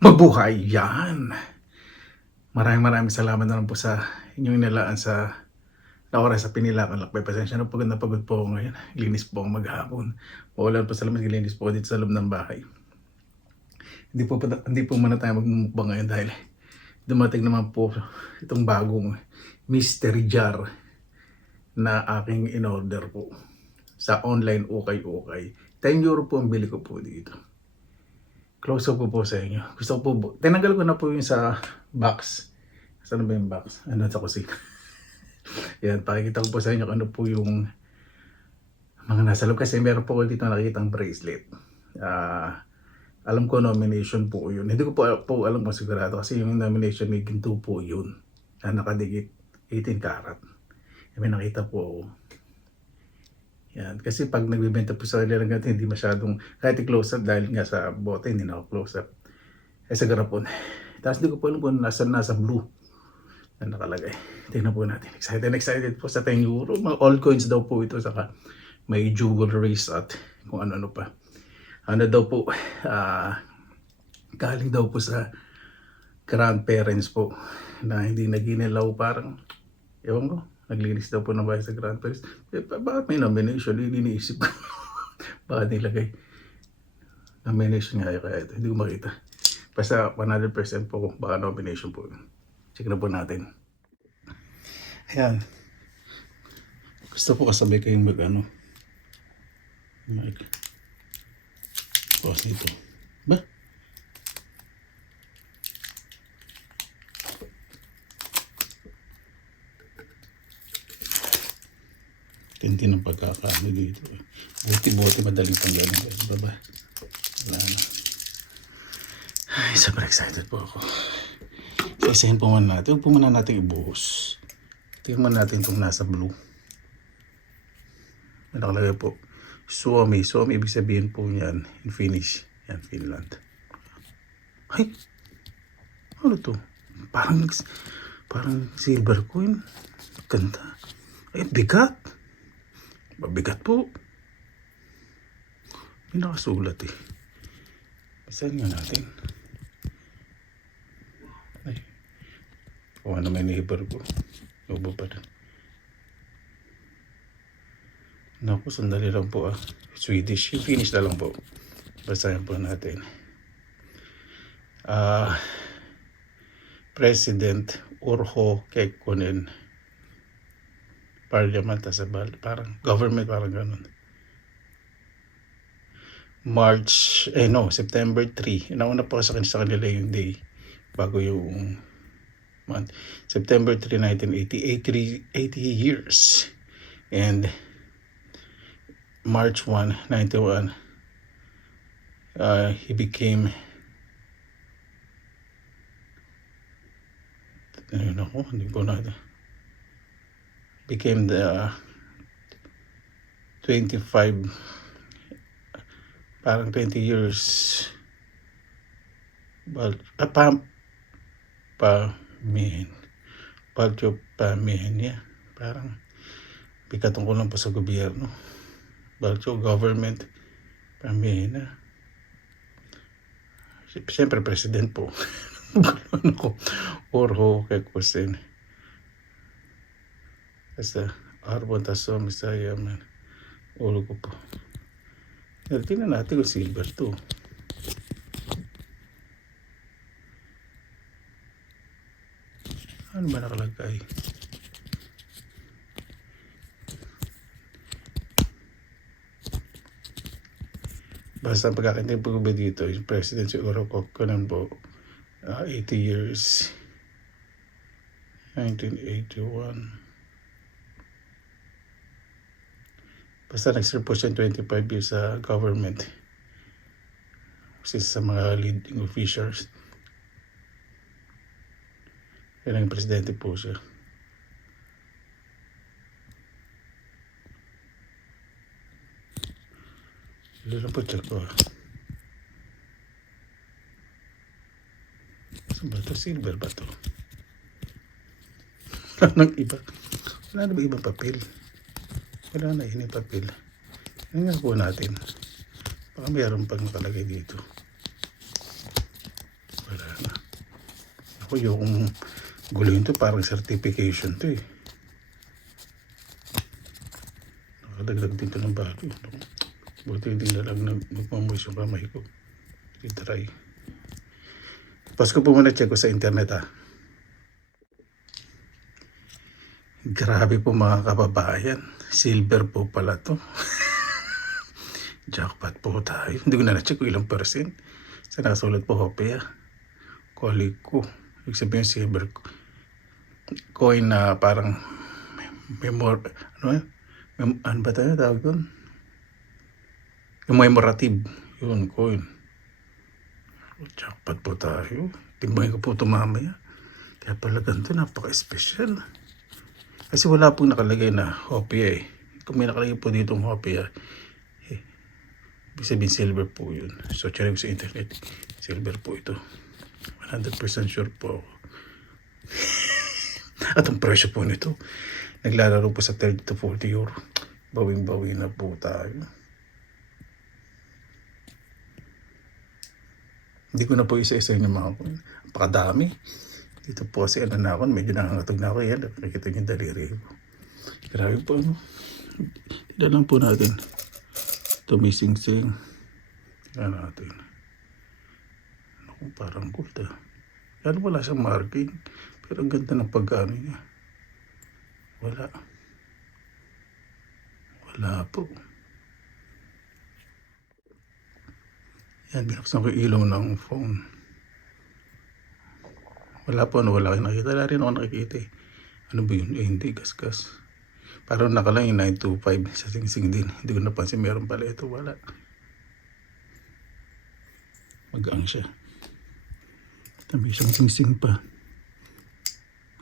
Mabuhay yan. Maraming salamat na lang po sa inyong inilaan sa oras sa pinilakan lakbay. Pasensya na pagod na pagod po ako ngayon. Linis po ako maghapon. Maulan pa sa labas, linis po ako dito sa loob ng bahay. Hindi po muna tayo magmumukbang ngayon dahil dumating naman po itong bagong mystery jar na aking in-order po sa online ukay-ukay. 10 euro po ang bili ko po dito. Close up po sa inyo. Gusto ko po, tinanggal ko na po yung sa box. Saan ba yung box? Ano sa kusina? Yan, pakikita ko po sa inyo kung ano po yung mga nasa loob. Kasi meron po ko dito nakikitang bracelet. Alam ko nomination po yun. Hindi ko po alam kung sigurado kasi yung nomination may ginto po yun. Na nakadikit 18 karat. May nakita po ako. Yan. Kasi pag nagbibenta po sa kanila ng ganito, hindi masyadong, kahit i-close up dahil nga sa bote, hindi na ako close up. Ay sa garapon. Tapos hindi ko po alam kung nasa blue na nakalagay. Tingnan po natin. Excited po sa 10 euro. Mga all coins daw po ito. Saka may jewelries at kung ano-ano pa. Ano daw po, galing daw po sa grandparents po na hindi naginilaw parang, ewan ko. Naglinis daw po ng bahay sa grandparents. Bakit may nomination? Hindi iniisip ko. Bakit nilagay? Nomination nga kaya ito. Hindi ko makita. Basta 100% po baka nomination po. Check na po natin. Ayan. Gusto po kasabay kayong mag-ano. Pause dito. Ba? Tinti ng pagkakaano dito. Buti madaling tanggalin. Baba. Wala na. Ay, super excited po ako. Isahin po muna natin. Huwag po muna natin ibuhos. Tingnan natin itong nasa blue. May nakalagay po. Suomi. Suomi, ibig sabihin po yan in Finnish. Yan, Finland. Ay! Ano to? Parang silver coin. Ganda. Ay, bigat. Mabigat po. May nakasulat eh. Basahin nga natin. Ay. Kuha na may neighbor ko. Ubo pa rin. Naku, sandali lang po ah. Swedish. Yung Finnish na lang po. Basahin po natin. President Urho Kekkonen. Parliament sa parang government, parang ganun. September 3. Nauna po sa kanila yung day bago yung month. September 3, 1980, 80 years. And March 1, 91, he became became the 25 parang 20 years pamihin niya. Parang bikatong ko lang pa sa gobyerno. Balcho government pamihin na. Siyempre president po. Ano ko? Urho Kekkonen. Basta Arvon Tasom Misaya man. Ulo ko po. Tingnan natin kung silver to. Ano ba nakalagay? Basta ang pagkakaintindi po ba dito, yung president si Urho Kekkonen po, 80 years, 1981. Basta nag-serve po siya 25 years sa government. Kasi sa mga leading officials. Kaya naging presidente po siya. Lalo po check ko. Saan ba ito? Silver ba ito? Anong iba? Wala na ba ibang papel? Wala na yun yung papel. Tingnan po natin. Baka mayroon pang nakalagay dito. Ako yung guluhin to, parang certification to eh. Nakadagdag din to ng bago. Buti hindi na lang nagmamoist yung kamay ko. I-try. Pas ko po muna check ko sa internet ha. Grabe po mga kababayan. Silver po pala to. Jackpot po tayo. Hindi ko na na-check kung ilang percent. Sa nakasulat po Hopea. Ko. Ibig sabihin silver coin na parang ano ba tayo tawag doon? Commemorative. Yun, coin. Jackpot po tayo. Timbangin ko po ito mamaya. Kaya pala ganito, napaka-special. Kasi wala pong nakalagay na Hopea eh. Kung may nakalagay po dito ng Hopea, ibig sabihin silver po yun. So, check ko sa internet. Silver po ito. 100% sure po ako. At ang presyo po nito, naglalaro po sa 30 to 40 euro. Bawing-bawi na po tayo. Hindi ko na po isa-isa yung mga coin. Napakadami. Dito po kasi na ako, medyo nangangatog na ako. Yan, nakikita niyo yung daliri ko. Grabe po ano. Tignan lang po natin. Ito may sing-sing. Tignan natin. Ano, parang gold ah. Kaya wala siyang marking. Pero ang ganda ng pagkano niya. Wala po. Yan, binuksan ko yung ilaw ng phone. Wala po, wala kayo nakikita. Wala rin ako nakikita eh. Ano ba yun? Hindi, gas. Parang nakalang yung 925 sa sing-sing din. Hindi ko napansin, meron pala ito. Wala. Magaan siya. May isang sing-sing pa.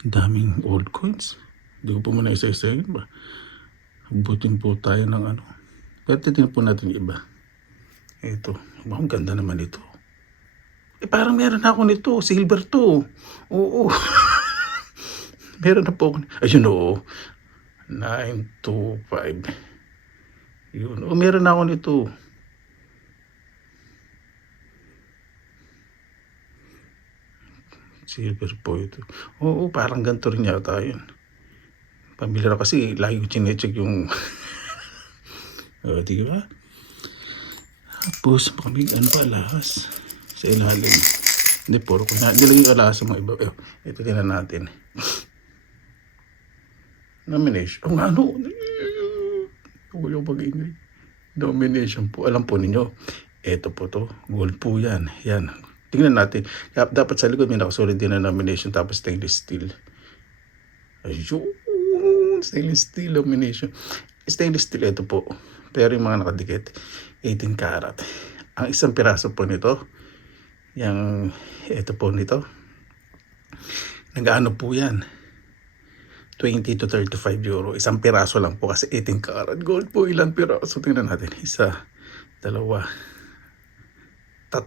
Ang daming old coins. Hindi ko po muna isa-isa yun ba. Butin po tayo ng ano. Pero titignan po natin yung iba. Ito. Ang ganda naman ito. Parang meron na ako nito. Silver to. Oo. Meron na po ako. Ayun oo. 925. Yun. Meron na ako nito. Silver po ito. Oo, parang ganito rin yata yun. Pamilyar kasi lagi ko chinecheck yung di ba? Tapos kami ano pa alahas sa ilalim. Hindi puro ko na nilagay yung alahas sa mga iba. Ito tingnan natin. Nomination. Ang ano? Yung pag-ingay. Nomination po. Alam po ninyo. Ito po to. Gold po yan. Yan. Tingnan natin. Dapat sa likod may nakasulit din na nomination tapos stainless steel. Ayun. Stainless steel nomination. Stainless steel ito po. Pero yung mga nakadikit 18 karat. Ang isang piraso po nito yung ito po nito nag-ano po yan 20 to 35 euro. Isang piraso lang po kasi 18 karat gold po. Ilan piraso? Tingnan natin. 1, 2, 3, 4, 5, 6,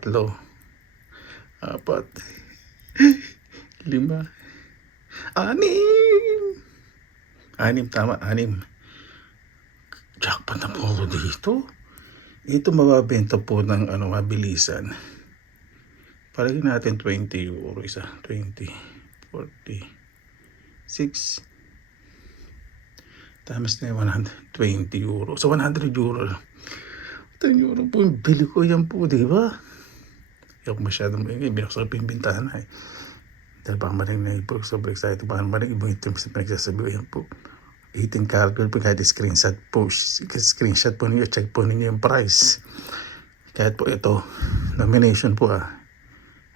6 tama, 6. Jackpot na po ako dito. Ito mababenta po ng mabilisan. Palagyan natin 20 euro isa. 20, 40, 6 times na 120 euro. So 100 euro lang. 10 euro po yung bili ko yan po, di ba? Hindi ako masyadong binuksan ko yung bintana eh. Dahil baka maring na ipo, sobrang excited. Baka maring ibang items na pinagsasabi ko yan po. 18 karat gold po, kahit screenshot po ninyo, check po ninyo yung price. Kahit po ito, nomination po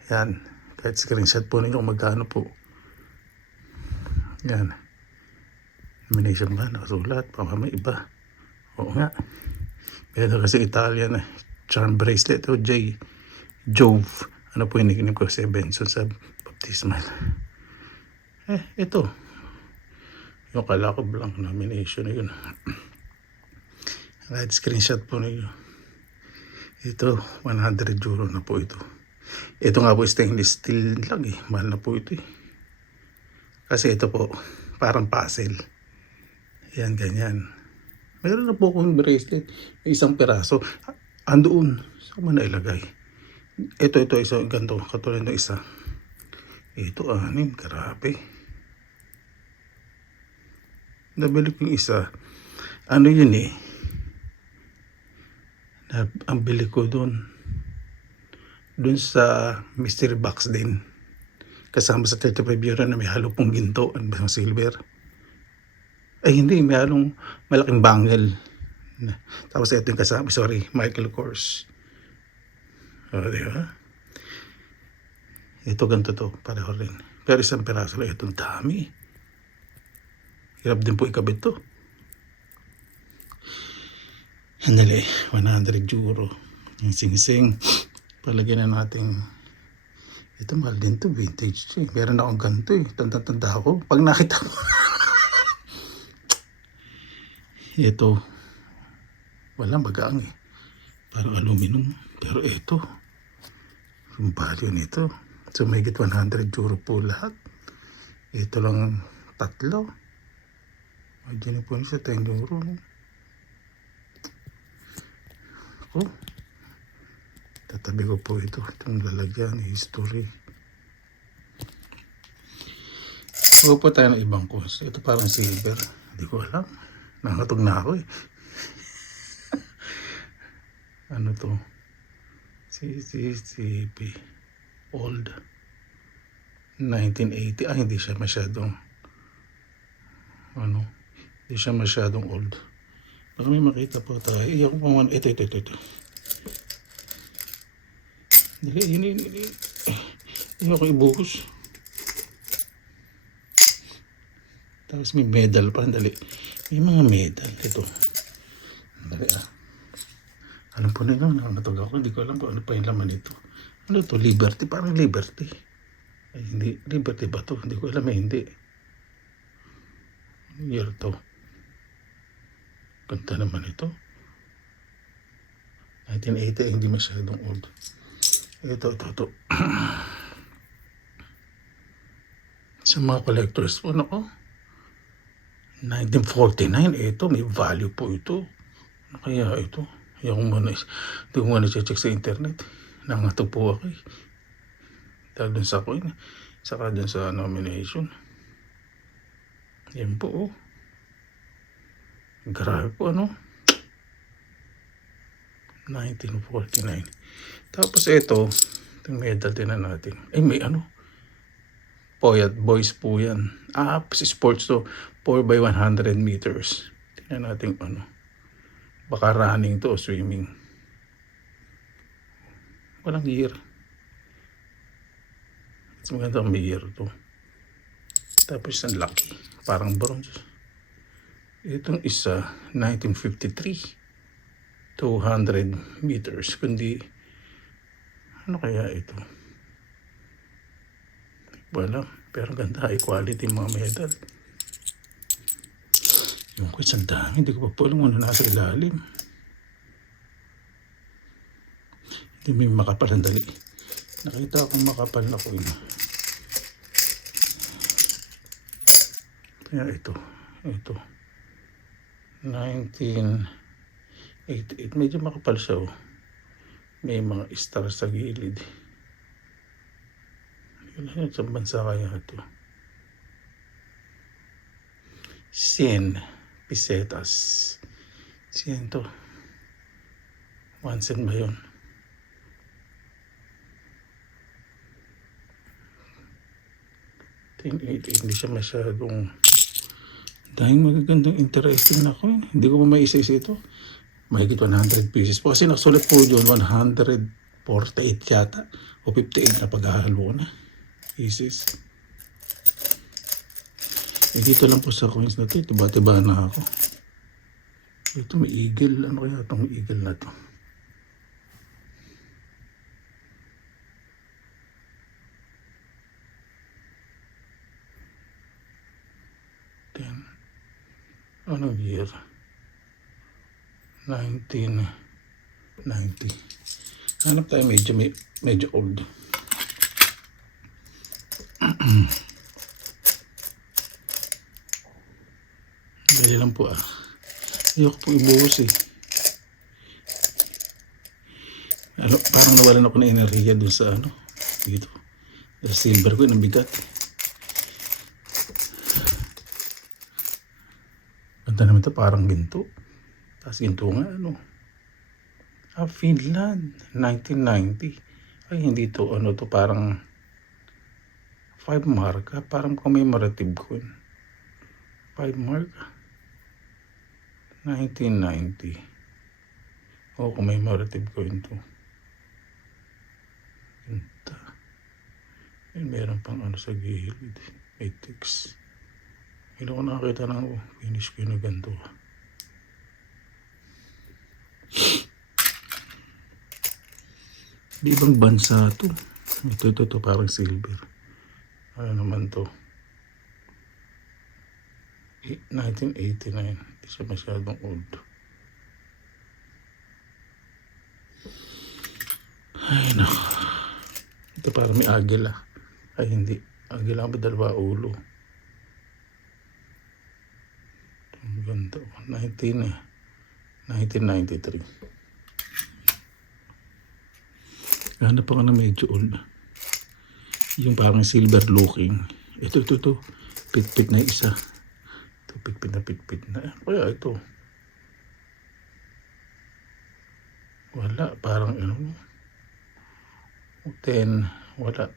yan, kahit screenshot po ninyo kung magkano po. Yan. Nomination ba? Nakasulat. Baka may iba. Oo nga. Ito kasi Italian charm bracelet o Jove. Ano po yung nickname ko si Benson sa baptismal. Ito. Yung kala ko blank nomination na yun. Kahit screenshot po ninyo. Ito, 100 euro na po ito. Ito nga po stainless steel lang eh. Mahal na po ito eh. Kasi ito po, parang puzzle. Yan, ganyan. Meron na po akong bracelet. Isang piraso. Andoon. Saan mo na ilagay? Ito, isa ganito. Katulad ng isa. Ito, 6. Grabe. Nabili ko yung isa. Ano yun eh? Ang bili ko doon sa mystery box din. Kasama sa 35 euro na may halo pong ginto at silver. Ay hindi, may halong malaking bangle. Tapos ito yung kasama, sorry, Michael Kors. O, diba? Ito ganito to, pareho rin. Pero isang piraso lang, itong dami. Hirap din po ikabit to. Handali, 100 euro. Yung sing-sing. Palagyan na natin. Ito mahal din to, vintage eh. Meron akong ganito eh. Tanda-tanda ako. Pag nakita mo. Ito. Walang bagang eh. Parang aluminum. Pero ito. Yung value nito. So may 100 euro po lahat. Ito lang 3. Ay, dyan po sa 10 euro. Ako. Tatabi ko po ito. Itong lalagyan, history. Huwag po tayo ng ibang coins. Ito parang silver. Hindi ko alam. Nakatog na ako eh. Ano to? CCCP. Old. 1980. Ah, hindi siya masyadong hindi siya masyadong old. Baka may makita po tayo. Iyak ko pa man. Ito. Dali, ini. Iyak ko ibuhos. Tapos may medal pa. Dali. May mga medal. Ito. Dali Alam po nila, nakatog ako. Hindi ko alam po ano pa yung laman ito. Ano to? Liberty. Parang Liberty. Ay, hindi. Liberty ba to? Hindi ko alam eh. Hindi. Year to. Ganda naman ito. 1980, hindi masyadong old. Ito. Sa mga collectors po, 1949, ito, may value po ito. Ano kaya ito? Hindi ko muna check sa internet. Nangatog po ako eh. Dahil dun sa coin, saka dun sa nomination. Yan po, Grabe po, 1949. Tapos ito, itong medal din na natin. Ay, may Poyat boys po yan. Sports to. 4x100 meters. Tingnan natin baka running to o swimming. Walang year. Mas maganda may year to. Tapos ang laki. Parang bronze. Itong isa, 1953. 200 meters. Kundi, ano kaya ito? Wala. Pero ganda. High quality mga medal. Yung ko isang dami. Hindi ko pa po alam ano nasa ilalim. Hindi may makapal. Dali. Nakita akong makapal na coin. Kaya ito. 1988. Medyo makapal siya. May mga star sa gilid. Sa bansa kaya ito. 100 pesetas. 100 to. 1 cent ba yun? Hindi siya masyadong dahil magagandang interesting na coin. Hindi ko pa may isa-isa ito. Mahigit 100 pieces po. Kasi nakasulat po yun 148 yata o 58 na paghahalo na pieces. Dito lang po sa coins na ito. Tiba-tiba na ako. Ito may eagle. Ano kaya itong eagle na ito? Anong year? 1990. Hanap tayo medyo old. Dali lang po Ayoko po ibuhos eh. Parang nawalan ako ng enerhiya dun sa dito. Yung silver ko, yung bigat. Ganda naman ito, parang ginto. Tapos ginto nga, ano. Finland, 1990. Ay, hindi to, ano to, parang 5 mark, parang commemorative coin. 5 mark, 1990. Oh, commemorative coin to. Ganda. Meron pang ano sa gilid. May text. Hindi ko nakakita ng finish ko na ganito. Di ibang bansa to. Ito, parang silver. Ano naman to? 1989. Hindi siya masyadong old. Ay, naku. Ito parang may agila. Ay, hindi. Agila ba dalawa ulo? Ang ganda. 1993. Hanap ako na medyo old. Yung parang silver looking. Ito. Pit-pit na isa. Ito, pit-pit na. Kaya ito. Wala. Parang ano. 10. Wala.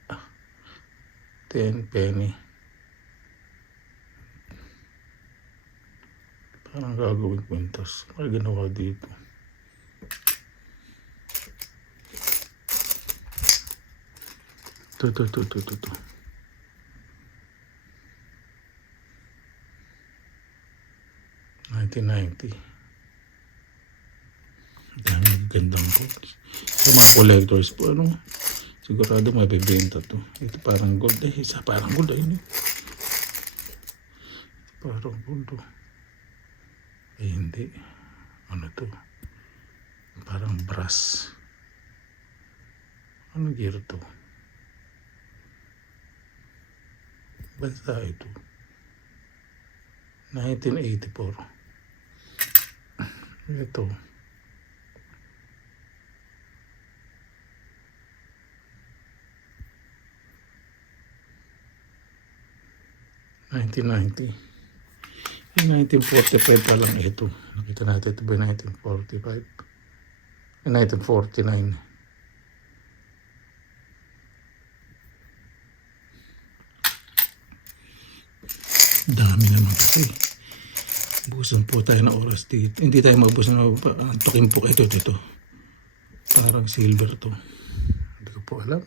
10 penny. Parang gagawin kwintas. May ginawa dito. Ito. 1990. Dami gandang books. Sa mga collectors po, ano? Sigurado mabibenta to. Ito parang gold. Isa parang gold. Ayun eh. Parang gold. Hindi. Ano to? Parang brass. Ano gear to? Bansa ito. 1984. Ito. '90. Yung 1945 pa lang ito. Nakita natin ito ba 1945? 1949. Dami naman kasi. Busan po tayo ng oras dito. Hindi tayo mabusan ng tukin po. Ito. Parang silver to. Hindi ko po alam.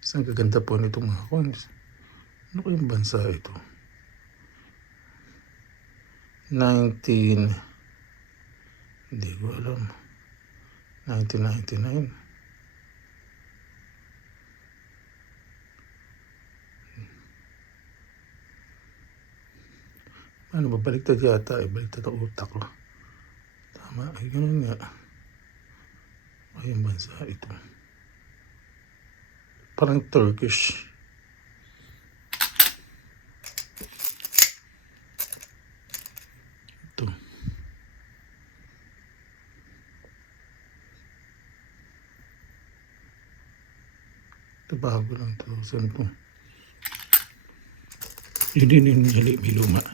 Isang gaganda po nitong mga coins. Ano ko yung bansa ito? 19. Hindi ko alam. 1999. Ano ba? Baliktad yata. Baliktad ang utak ko. Tama. Ay, ganun nga. Ay, yung bansa ito. Parang Turkish. Ito. Ito bago lang. 2002. Yun, may luma.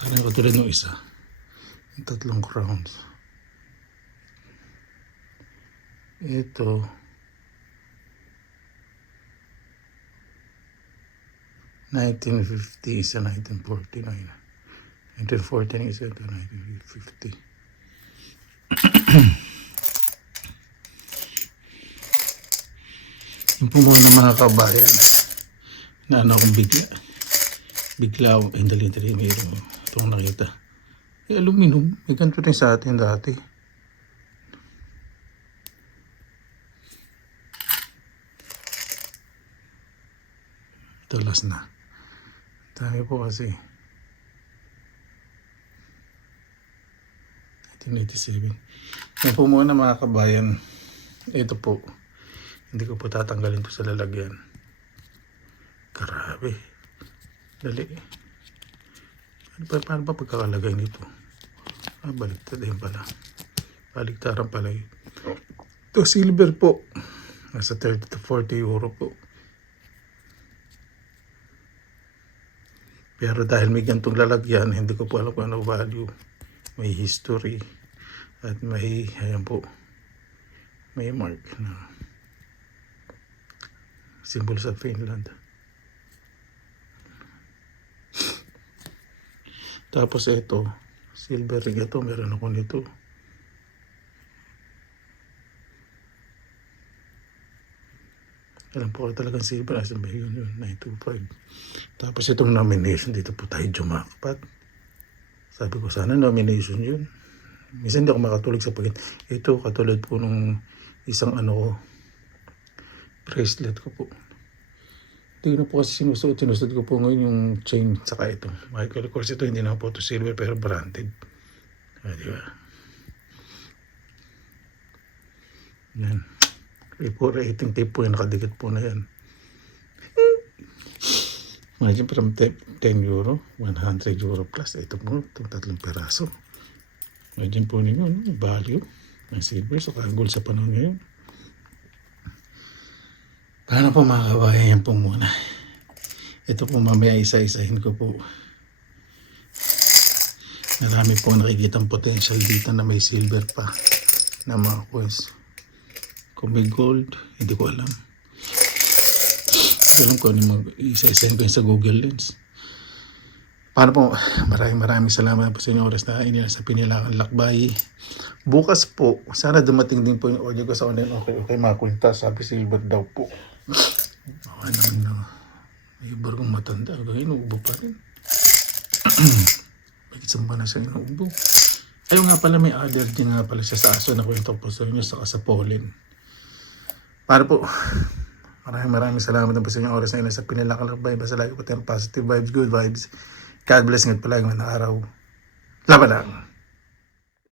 Parang katulad ng isa. Yung 3 crowns. Ito. '50 isa 1949. 1949 isa ito 1950. Yung po muna mga kabayan na ano akong bigla ay dali mayroon itong nakita aluminum, may ganito rin sa atin dati. Talas na dami po kasi 1987. Yan po muna mga kabayan, ito po hindi ko po tatanggalin to sa lalagyan. Grabe. Dali. Paano ba pagkakalagay nito? Baliktad din pala. Baliktaran pala yun. Ito silver po. Nasa 30 to 40 euro po. Pero dahil may gantong lalagyan, hindi ko po alam kung ano value. May history at may, ayan po, may mark na symbol sa Finland. Tapos ito, silver ring ito, meron ako nito. Alam po talagang silver, asan ba yun? 925. Tapos itong nomination, dito po tayo jumakpat. Sabi ko, sana nomination yun. Minsan hindi ako makatulog sa pagin. Ito, katulad po nung isang ano ko, bracelet ko po. Hindi na po kasi sinusot ko po ngayon yung chain, saka ito. Michael Kors, ito hindi na po ito silver, pero branded. Di ba? Yan. Repo rating tape po yung nakadikit po na yan. Imagine from 10 euro, 100 euro plus. Ito po, itong 3 peraso. Imagine po ninyo, no? Value ng silver sa gold sa panahon ngayon. Paano po mga kabayan, yan po muna. Ito po mamaya isa-isahin ko po. Marami po nakikitang potential dito na may silver pa na mga coins. Kung may gold, hindi ko alam. Alam ko ano isa-isahin ko yun sa Google Lens. Paano po, maraming salamat po sa inyong oras na inila sa Pinilangan Lakbay. Bukas po, sana dumating din po yung audio ko sa online. Okay, mga kwenta, sabi silver daw po. Baka naman na, may iba kong matanda. Gawin, ubo pa rin. Bakit saan ba na siya inuubo? Ayun nga pala, may allergy nga pala siya sa aso na kwento po sa inyo, saka sa pollen. Para po, maraming salamat po sa inyong oras na sa Pinilangan Lakbay. Basta lagi po tayong positive vibes, good vibes. God bless, ingat palagi ng araw. Laban lang!